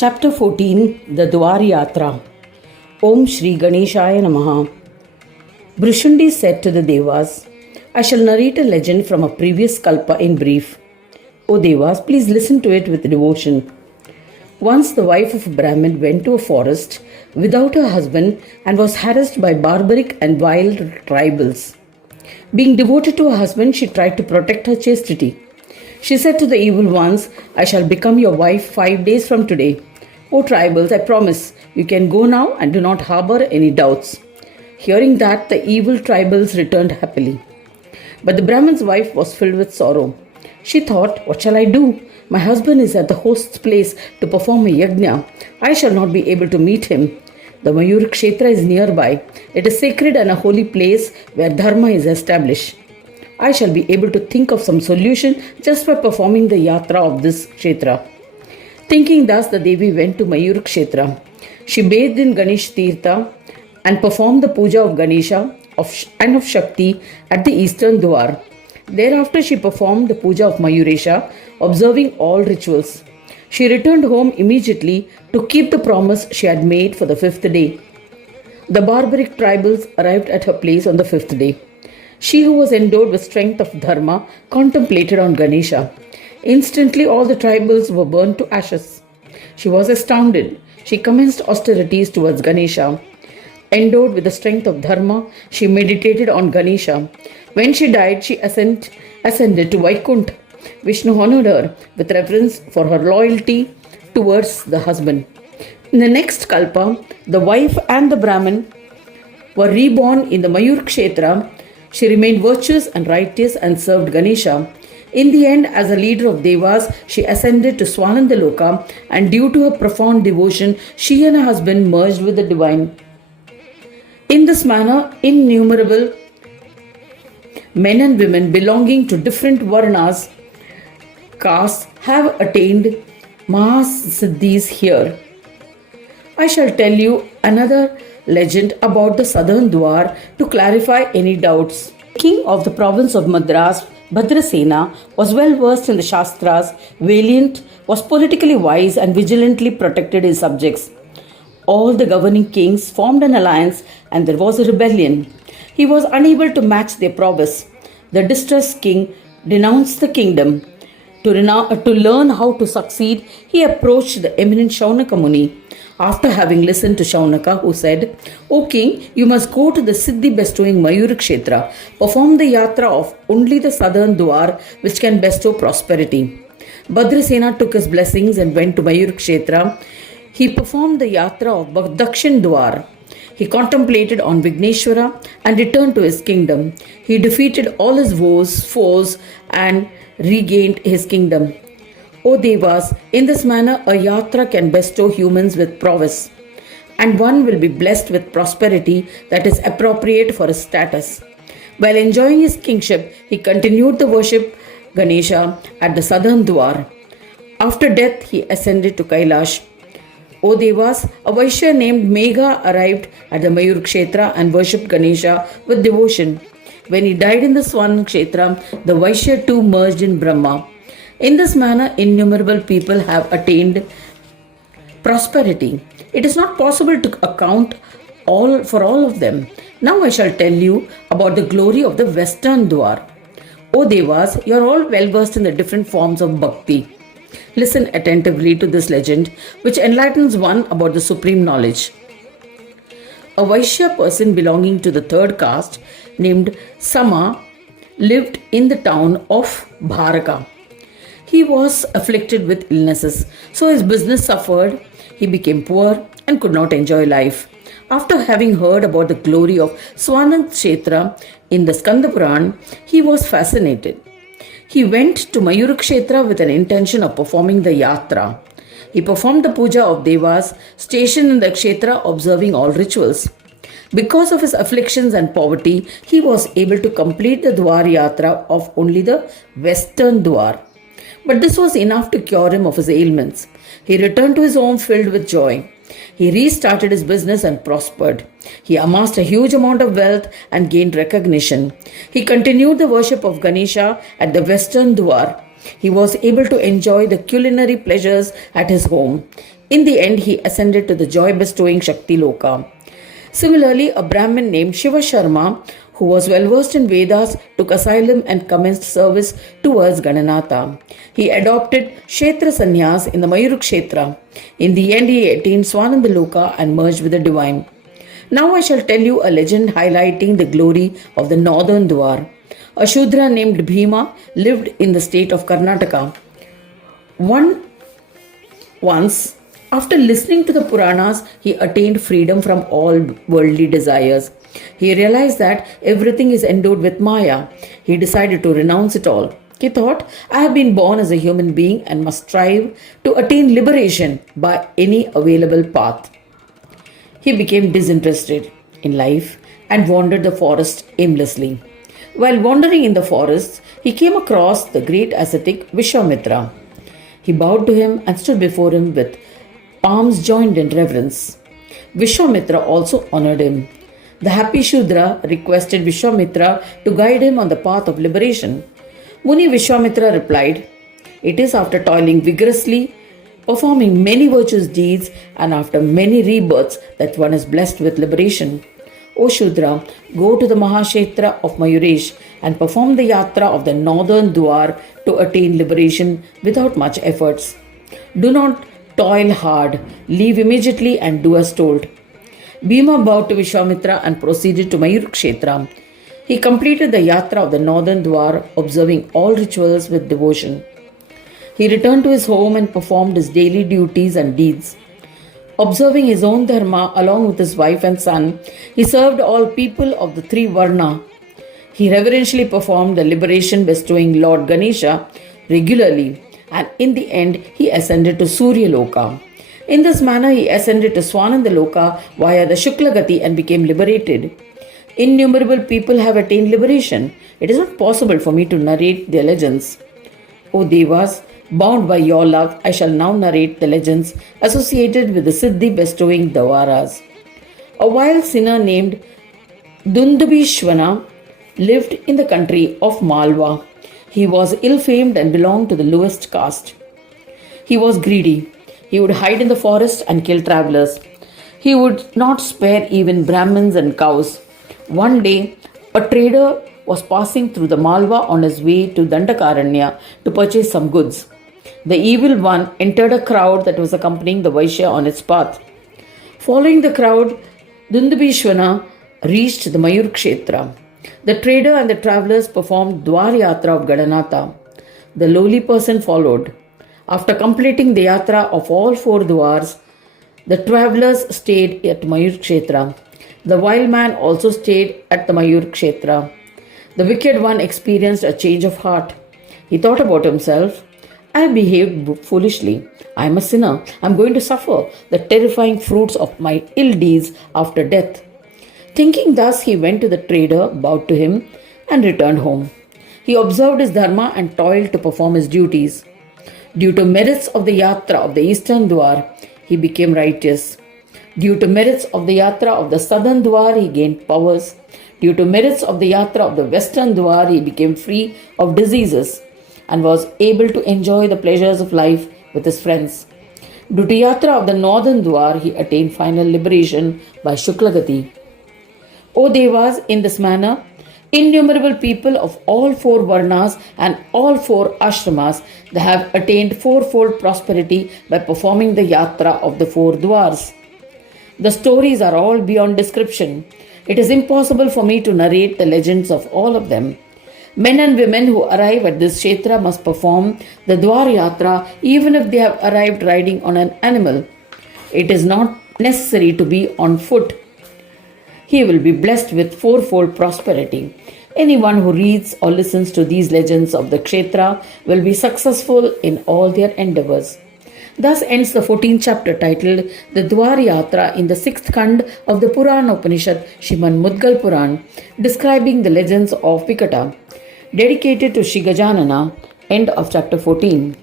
Chapter 14 The Dvara Yatra. Om Shree Ganeshaya Namaha. Brishundi said to the Devas, I shall narrate a legend from a previous kalpa in brief. O Devas, please listen to it with devotion. Once the wife of a Brahmin went to a forest without her husband and was harassed by barbaric and wild tribals. Being devoted to her husband, she tried to protect her chastity. She said to the evil ones, I shall become your wife 5 days from today. O tribals, I promise, you can go now and do not harbor any doubts. Hearing that, the evil tribals returned happily. But the Brahmin's wife was filled with sorrow. She thought, what shall I do? My husband is at the host's place to perform a yajna. I shall not be able to meet him. The Mayur Kshetra is nearby. It is sacred and a holy place where dharma is established. I shall be able to think of some solution just by performing the yatra of this Kshetra. Thinking thus, the Devi went to Mayur Kshetra. She bathed in Ganesh Tirtha and performed the puja of Ganesha and of Shakti at the eastern Dwar. Thereafter, she performed the puja of Mayuresha, observing all rituals. She returned home immediately to keep the promise she had made for the 5th day. The barbaric tribals arrived at her place on the 5th day. She who was endowed with strength of dharma contemplated on Ganesha. Instantly all the tribals were burned to ashes. She was astounded. She commenced austerities towards Ganesha. Endowed with the strength of dharma, she meditated on Ganesha. When she died, she ascended to Vaikuntha. Vishnu honored her with reverence for her loyalty towards the husband. In the next kalpa, the wife and the Brahmin were reborn in the Mayur Kshetra. She remained virtuous and righteous and served Ganesha. In the end, as a leader of Devas, she ascended to Swanandaloka, and due to her profound devotion, she and her husband merged with the divine. In this manner, innumerable men and women belonging to different varnas, castes, have attained Mahasiddhis here. I shall tell you another legend about the southern Dwar to clarify any doubts. The king of the province of Madras, Bhadrasena, was well versed in the Shastras, valiant, was politically wise, and vigilantly protected his subjects. All the governing kings formed an alliance and there was a rebellion. He was unable to match their prowess. The distressed king denounced the kingdom. To learn how to succeed, he approached the eminent Shaunaka Muni. After having listened to Shaunaka, who said, O king, you must go to the Siddhi bestowing Mayur Kshetra. Perform the yatra of only the southern Dwar, which can bestow prosperity. Bhadrasena took his blessings and went to Mayur Kshetra. He performed the yatra of Dakshin Dwar. He contemplated on Vighneswara and returned to his kingdom. He defeated all his foes and regained his kingdom. O Devas, in this manner a yatra can bestow humans with prowess, and one will be blessed with prosperity that is appropriate for his status. While enjoying his kingship, he continued to worship Ganesha at the southern Dwar. After death, he ascended to Kailash. O Devas, a Vaishya named Megha arrived at the Mayur Kshetra and worshipped Ganesha with devotion. When he died in the Swan Kshetra, the Vaishya too merged in Brahma. In this manner, innumerable people have attained prosperity. It is not possible to account for all of them. Now I shall tell you about the glory of the Western Dwar. O Devas, you are all well versed in the different forms of bhakti. Listen attentively to this legend, which enlightens one about the supreme knowledge. A Vaishya person belonging to the third caste named Sama lived in the town of Bharaka. He was afflicted with illnesses, so his business suffered. He became poor and could not enjoy life. After having heard about the glory of Swanand Kshetra in the Skanda Puran, he was fascinated. He went to Mayur Kshetra with an intention of performing the yatra. He performed the puja of Devas, stationed in the Kshetra, observing all rituals. Because of his afflictions and poverty, he was able to complete the Dwar Yatra of only the Western Dwar. But this was enough to cure him of his ailments. He returned to his home filled with joy. He restarted his business and prospered. He amassed a huge amount of wealth and gained recognition. He continued the worship of Ganesha at the Western Dwar. He was able to enjoy the culinary pleasures at his home. In the end, he ascended to the joy-bestowing Shakti Loka. Similarly, a Brahmin named Shiva Sharma, who was well versed in Vedas, took asylum and commenced service towards Gananatha. He adopted Kshetra Sannyas in the Mayurukshetra. In the end, he attained Swananda Loka and merged with the divine. Now I shall tell you a legend highlighting the glory of the northern Dwar. A Shudra named Bhima lived in the state of Karnataka. Once, after listening to the Puranas, he attained freedom from all worldly desires. He realized that everything is endowed with Maya. He decided to renounce it all. He thought, I have been born as a human being and must strive to attain liberation by any available path. He became disinterested in life and wandered the forest aimlessly. While wandering in the forest, he came across the great ascetic Vishwamitra. He bowed to him and stood before him with palms joined in reverence. Vishwamitra also honored him. The happy Shudra requested Vishwamitra to guide him on the path of liberation. Muni Vishwamitra replied, It is after toiling vigorously, performing many virtuous deeds, and after many rebirths that one is blessed with liberation. O Shudra, go to the Mahashetra of Mayuresh and perform the yatra of the northern Dwar to attain liberation without much efforts. Do not toil hard, leave immediately and do as told. Bhima bowed to Vishwamitra and proceeded to Mayurukshetra. He completed the yatra of the northern Dwar, observing all rituals with devotion. He returned to his home and performed his daily duties and deeds. Observing his own dharma along with his wife and son, he served all people of the three Varna. He reverentially performed the liberation bestowing Lord Ganesha regularly, and in the end he ascended to Surya Loka. In this manner he ascended to Swananda Loka via the Shuklagati and became liberated. Innumerable people have attained liberation. It is not possible for me to narrate their legends. O Devas, bound by your love, I shall now narrate the legends associated with the Siddhi bestowing Dvaras. A vile sinner named Dundubishwana lived in the country of Malwa. He was ill-famed and belonged to the lowest caste. He was greedy. He would hide in the forest and kill travelers. He would not spare even Brahmins and cows. One day, a trader was passing through the Malwa on his way to Dandakaranya to purchase some goods. The evil one entered a crowd that was accompanying the Vaishya on its path. Following the crowd, Dundubishwana reached the Mayurukshetra. The trader and the travelers performed Dvara Yatra of Gananatha. The lowly person followed. After completing the yatra of all four Dwars, the travelers stayed at Mayurukshetra. The wild man also stayed at the Mayurukshetra. The wicked one experienced a change of heart. He thought about himself, I behaved foolishly. I am a sinner. I am going to suffer the terrifying fruits of my ill deeds after death. Thinking thus, he went to the trader, bowed to him, and returned home. He observed his dharma and toiled to perform his duties. Due to merits of the yatra of the eastern Dwar, he became righteous. Due to merits of the yatra of the southern Dwar, he gained powers. Due to merits of the yatra of the western Dwar, he became free of diseases and was able to enjoy the pleasures of life with his friends. Due to yatra of the northern Dwar, he attained final liberation by Shuklagati. O Devas, in this manner, innumerable people of all four Varnas and all four Ashramas they have attained fourfold prosperity by performing the yatra of the four Dwars. The stories are all beyond description. It is impossible for me to narrate the legends of all of them. Men and women who arrive at this Kshetra must perform the Dvara Yatra even if they have arrived riding on an animal. It is not necessary to be on foot. He will be blessed with fourfold prosperity. Anyone who reads or listens to these legends of the Kshetra will be successful in all their endeavors. Thus ends the 14th chapter titled The Dvara Yatra in the 6th Khand of the Purana Upanishad Srimad Mudgal Puran, describing the legends of Vikata. Dedicated to Shri Gajanana. End of chapter 14.